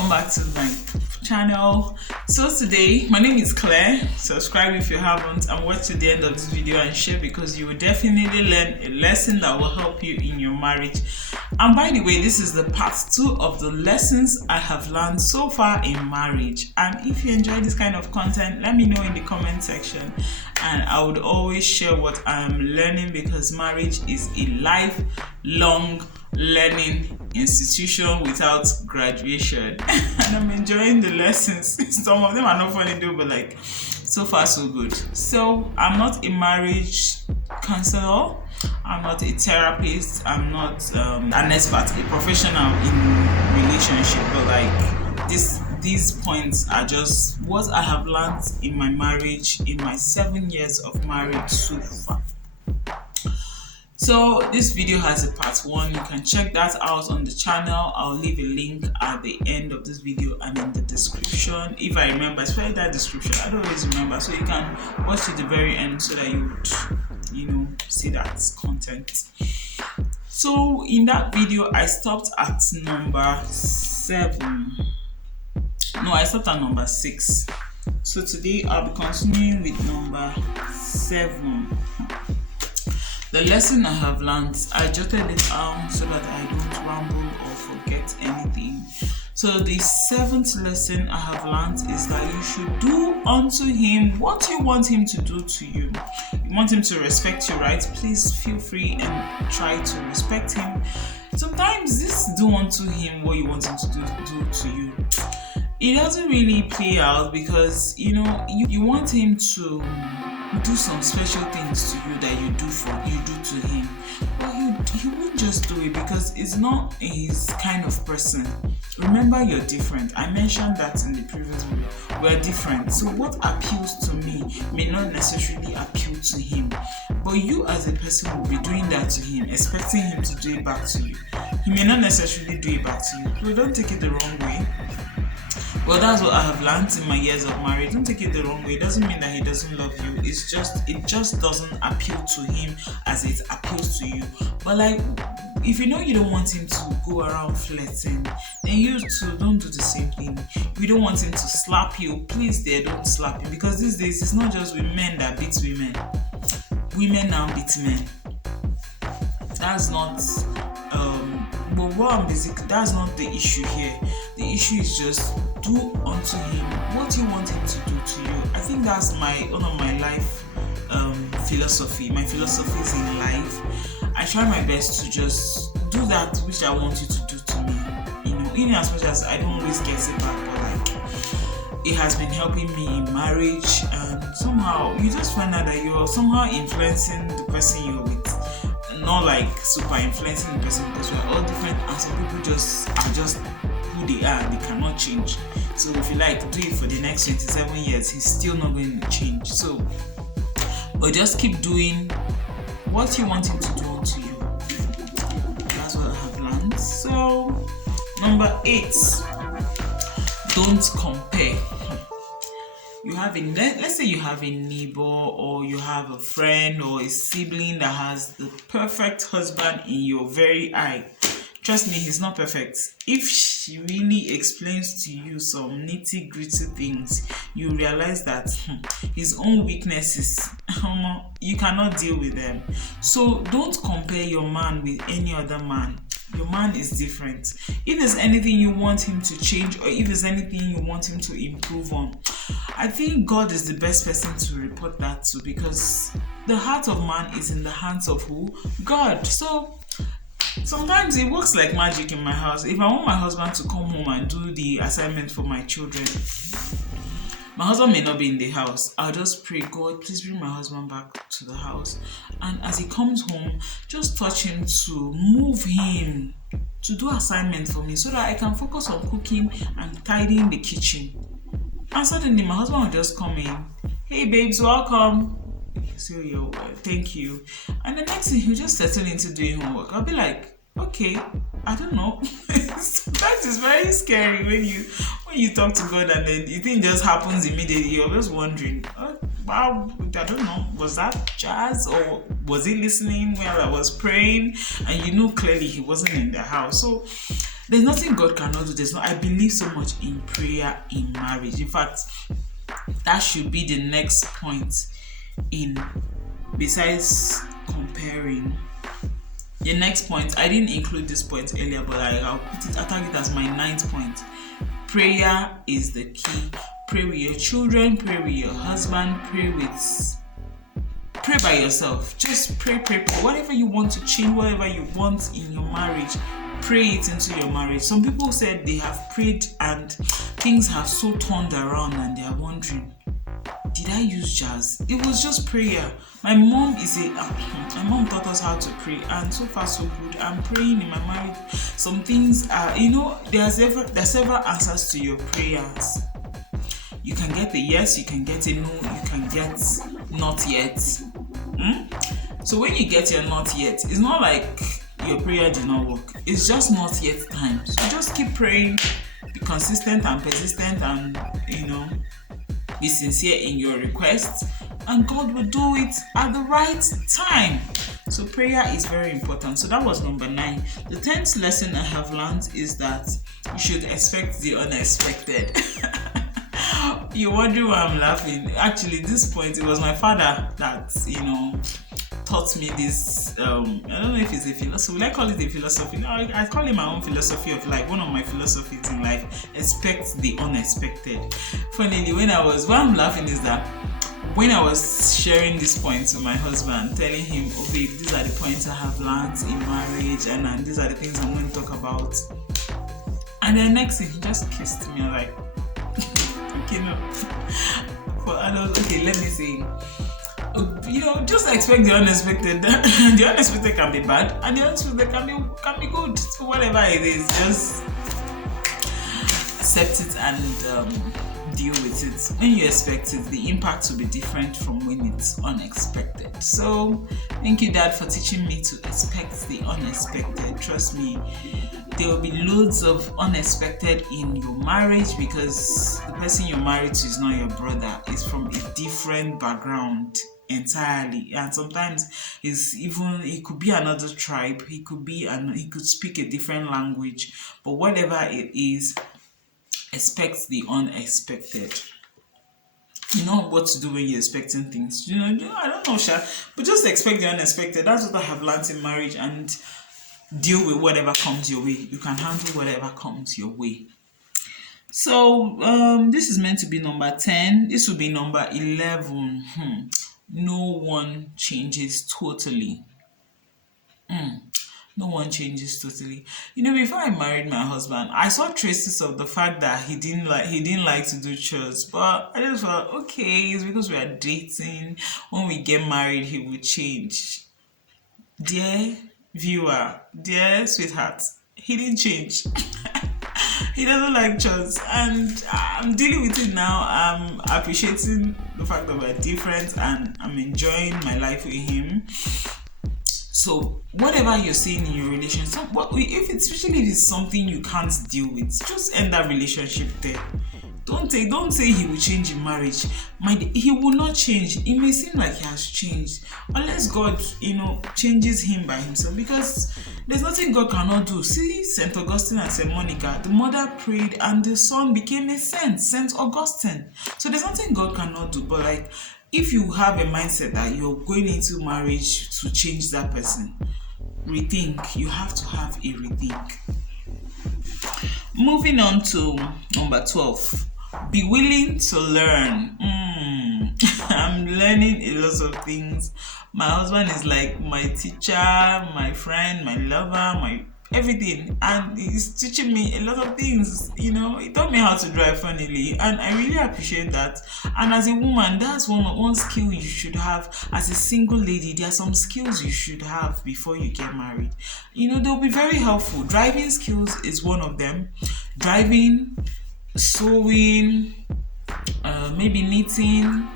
welcome back to my channel. So today, my name is Claire. Subscribe if you haven't and watch to the end of this video and share, because you will definitely learn a lesson that will help you in your marriage. And by the way, this is the part 2 of the lessons I have learned so far in marriage. And if you enjoy this kind of content, let me know in the comment section, and I would always share what I am learning, because marriage is a lifelong learning institution without graduation. And I'm enjoying the lessons. Some of them are not funny though, but so far so good. So I'm not a marriage counselor, I'm not a therapist, I'm not an expert, a professional in relationship, but these points are just what I have learned in my marriage, in my 7 years of marriage so far. So this video has a part 1. You can check that out on the channel. I'll leave a link at the end of this video and in the description. If I remember, especially that description, I don't always remember. So you can watch to the very end so that you would, see that content. So in that video, I stopped at number 7. No, I stopped at number 6. So today I'll be continuing with number 7. The lesson I have learned, I jotted it down so that I don't ramble or forget anything. So the 7th lesson I have learned is that you should do unto him what you want him to do to you. You want him to respect you, right? Please feel free and try to respect him. Sometimes this do unto him what you want him to do to you, it doesn't really play out, because you want him to do some special things to you that you do to him, but he won't just do it because it's not his kind of person. Remember, you're different. I mentioned that in the previous video. We're different, so what appeals to me may not necessarily appeal to him, but you as a person will be doing that to him, expecting him to do it back to you. He may not necessarily do it back to you, so don't take it the wrong way. Well, that's what I have learned in my years of marriage. Don't take it the wrong way. It doesn't mean that he doesn't love you. It just doesn't appeal to him as it appeals to you. But if you know you don't want him to go around flirting, then you too don't do the same thing. If you don't want him to slap you, please don't slap him, because these days it's not just men that beat women. Women now beat men. That's not that's not the issue here. The issue is just do unto him what you want him to do to you. I think that's one of my life philosophy. My philosophies in life. I try my best to just do that which I want you to do to me. In as much as I don't always get it back, but it has been helping me in marriage, and somehow you just find out that you're somehow influencing the person you're with. Not super influencing the person, because we're all different, and some people are just who they are, and they cannot change. So if you do it for the next 27 years, he's still not going to change. So, but just keep doing what you want him to do to you. That's what I have learned. So, number 8, don't compare. Let's say you have a neighbor, or you have a friend or a sibling that has the perfect husband in your very eye. Trust me, he's not perfect. If she really explains to you some nitty-gritty things, you realize that his own weaknesses, you cannot deal with them. So don't compare your man with any other man. Your man is different. If there's anything you want him to change, or if there's anything you want him to improve on, I think God is the best person to report that to, because the heart of man is in the hands of who? God. So sometimes it works like magic in my house. If I want my husband to come home and do the assignment for my children, my husband may not be in the house. I'll just pray, God, please bring my husband back to the house. And as he comes home, just touch him to move him to do assignment for me, so that I can focus on cooking and tidying the kitchen. And suddenly my husband will just come in. Hey babes, welcome. So thank you. And the next thing, he'll just settle into doing homework. I'll be like, okay, I don't know. Sometimes it's very scary when you talk to God and then the thing just happens immediately. You're just wondering, wow, I don't know, was that jazz, or was he listening while I was praying? And clearly he wasn't in the house. So There's nothing God cannot do. I believe so much in prayer in marriage. In fact, that should be the next point besides comparing. The next point, I didn't include this point earlier, but I'll tag it as my 9th point. Prayer is the key. Pray with your children, pray with your husband, pray by yourself. Just pray. Whatever you want to change, whatever you want in your marriage, pray it into your marriage. Some people said they have prayed and things have so turned around and they are wondering, did I use jazz? It was just prayer. My mom taught us how to pray, and so far so good. I'm praying in my marriage. Some things are, there's several answers to your prayers. You can get a yes, you can get a no, you can get not yet. So when you get your not yet, it's not like your prayer did not work. It's just not yet time. So just keep praying, be consistent and persistent, and be sincere in your requests, and God will do it at the right time. So prayer is very important. So that was number 9. The 10th lesson I have learned is that you should expect the unexpected. You're wondering why I'm laughing. Actually, this point, it was my father that taught me this. I don't know if it's a philosophy. Will I call it a philosophy? No, I call it my own philosophy of life. One of my philosophies in life: expect the unexpected. Funnily, what I'm laughing is that when I was sharing this point to my husband, telling him, "Oh babe, these are the points I have learned in marriage, and these are the things I'm going to talk about," and then next thing, he just kissed me. I'm like, for adults, okay, let me say. Just expect the unexpected. The unexpected can be bad, and the unexpected can be good. So whatever it is, just accept it and deal with it. When you expect it, the impact will be different from when it's unexpected. So thank you, Dad, for teaching me to expect the unexpected. Trust me, there will be loads of unexpected in your marriage, because the person you're married to is not your brother. It's from a different background entirely, and sometimes he could be another tribe, he could speak a different language, but whatever it is, expect the unexpected. You know what to do when you're expecting things. I don't know, Sha, but just expect the unexpected. That's what I have learned in marriage, and deal with whatever comes your way. You can handle whatever comes your way. So this is meant to be number 10. This will be number 11. No one changes totally. No one changes totally. Before I married my husband, I saw traces of the fact that he didn't like to do chores. But I just thought, okay, it's because we are dating. When we get married, he will change. Dear viewer, dear sweetheart, he didn't change. He doesn't like chores, and I'm dealing with it now. I'm appreciating the fact that we're different, and I'm enjoying my life with him. So whatever you're seeing in your relationship, especially if it's something you can't deal with, just end that relationship there. Don't say he will change in marriage. He will not change. It may seem like he has changed, unless God, changes him by himself, because there's nothing God cannot do. See, St. Augustine and St. Monica, the mother prayed and the son became a saint, St. Augustine. So there's nothing God cannot do. But if you have a mindset that you're going into marriage to change that person, rethink. You have to have a rethink. Moving on to number 12. Be willing to learn. I'm learning a lot of things. My husband is like my teacher, my friend, my lover, my everything, and he's teaching me a lot of things. He taught me how to drive, funnily, and I really appreciate that. And as a woman, that's one skill you should have. As a single lady, there are some skills you should have before you get married. They'll be very helpful. Driving skills is one of them. Driving, sewing, maybe knitting,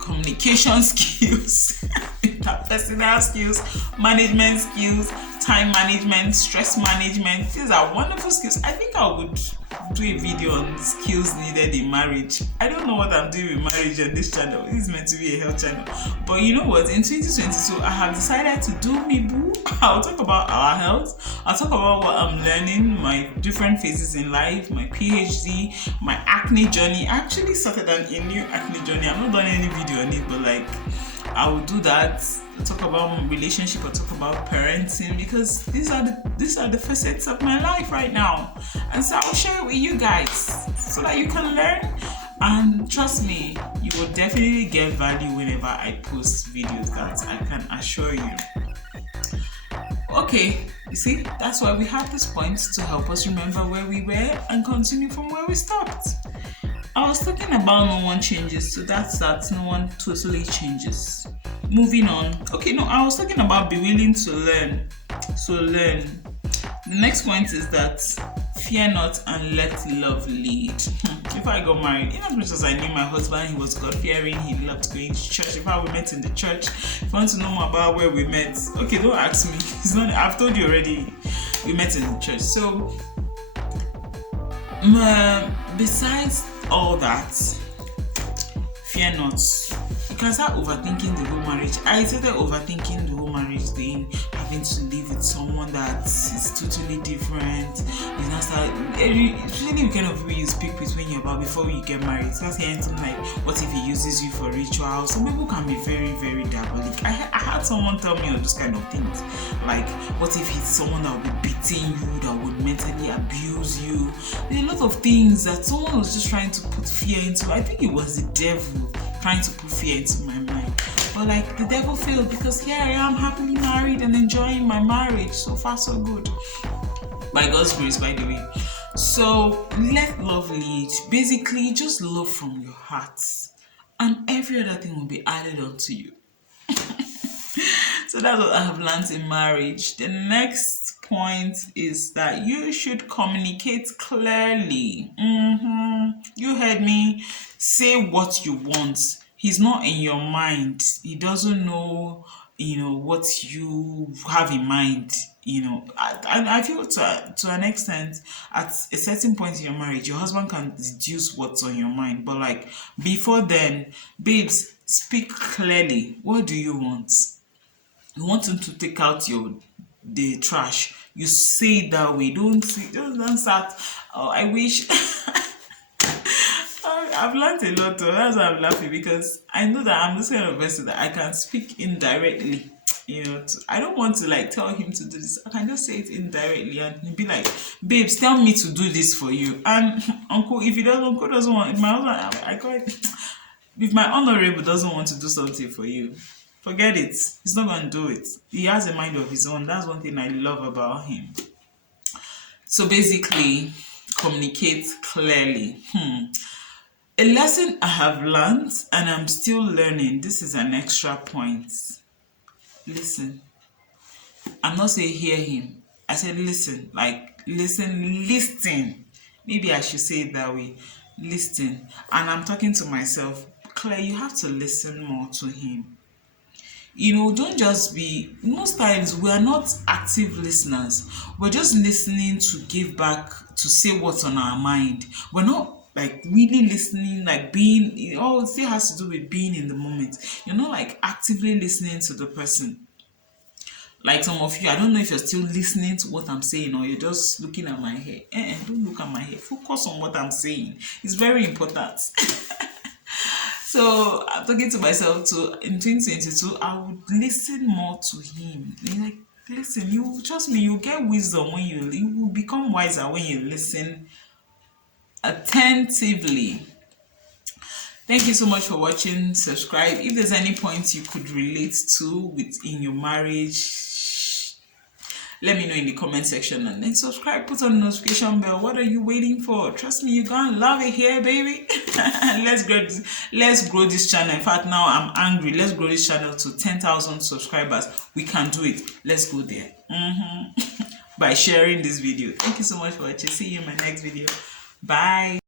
communication skills, interpersonal skills, management skills, time management, stress management. These are wonderful skills. I think I would do a video on skills needed in marriage. I don't know what I'm doing with marriage on this channel. This is meant to be a health channel. But you know what? In 2022, I have decided to do me boo. I'll talk about our health. I'll talk about what I'm learning, my different phases in life, my PhD, my acne journey. I actually started a new acne journey. I've not done any video on it, but like I will do that. I'll talk about my relationship. I'll talk about parenting, because these are the facets of my life right now, and so I'll share it with you guys so that you can learn. And trust me, you will definitely get value whenever I post videos, that I can assure you. Okay, you see, that's why we have this point, to help us remember where we were and continue from where we stopped. I was talking about no one changes, so that's that. No one totally changes. Moving on. Okay, no, I was talking about be willing to learn. So learn. The next point is that fear not and let love lead. Before I got married, in as much as I knew my husband, he was God-fearing, he loved going to church. In fact, we met in the church. If you want to know more about where we met, okay, don't ask me. It's not. I've told you already. We met in the church. So, besides all that, fear not. You can start overthinking the whole marriage. I started overthinking the whole marriage thing, having to live with someone that is totally different. You now start, especially the kind of people you speak with when you're about before you get married. Start hearing something like, what if he uses you for rituals? Some people can be very, very diabolic. I had someone tell me all those kind of things. Like, what if he's someone that would be beating you, that would mentally abuse you? There are a lot of things that someone was just trying to put fear into. I think it was the devil trying to put fear into my mind. But like, the devil failed, because here I am happily married and enjoying my marriage. So far so good, by God's grace, by the way. So let love lead. Basically, just love from your heart, and every other thing will be added onto you. So that's what I have learned in marriage. The next point is that you should communicate clearly. You heard me. Say what you want. He's not in your mind. He doesn't know, what you have in mind. I feel to an extent, at a certain point in your marriage, your husband can deduce what's on your mind. But like before then, babes, speak clearly. What do you want? You want him to take out the trash. You say it that way. Don't start. Oh, I wish. I've learned a lot, though. That's why I'm laughing, because I know that I'm this kind of person that I can speak indirectly. I don't want to like tell him to do this. I can just say it indirectly, and he'll be like, "Babes, tell me to do this for you." And uncle doesn't want. If my husband, I call it. If my honorable doesn't want to do something for you, forget it. He's not going to do it. He has a mind of his own. That's one thing I love about him. So basically, communicate clearly. A lesson I have learned, and I'm still learning. This is an extra point. Listen. I'm not saying hear him. I said listen. Like listen. Maybe I should say it that way. Listen. And I'm talking to myself. Claire, you have to listen more to him. Don't just be, most times we are not active listeners. We're just listening to give back, to say what's on our mind. We're not like really listening, like being, it all still has to do with being in the moment. You're not like actively listening to the person. Like some of you, I don't know if you're still listening to what I'm saying, or you're just looking at my hair. Don't look at my hair. Focus on what I'm saying. It's very important. So I'm talking to myself too. In 2022, I would listen more to him. Like, listen, you trust me, you get wisdom when you will become wiser when you listen attentively. Thank you so much for watching. Subscribe if there's any points you could relate to in your marriage. Let me know in the comment section, and then subscribe, put on the notification bell. What are you waiting for? Trust me, you're gonna love it here, baby. Let's grow this channel. In fact, now I'm angry. Let's grow this channel to 10,000 subscribers. We can do it. Let's go there. By sharing this video. Thank you so much for watching. See you in my next video. Bye.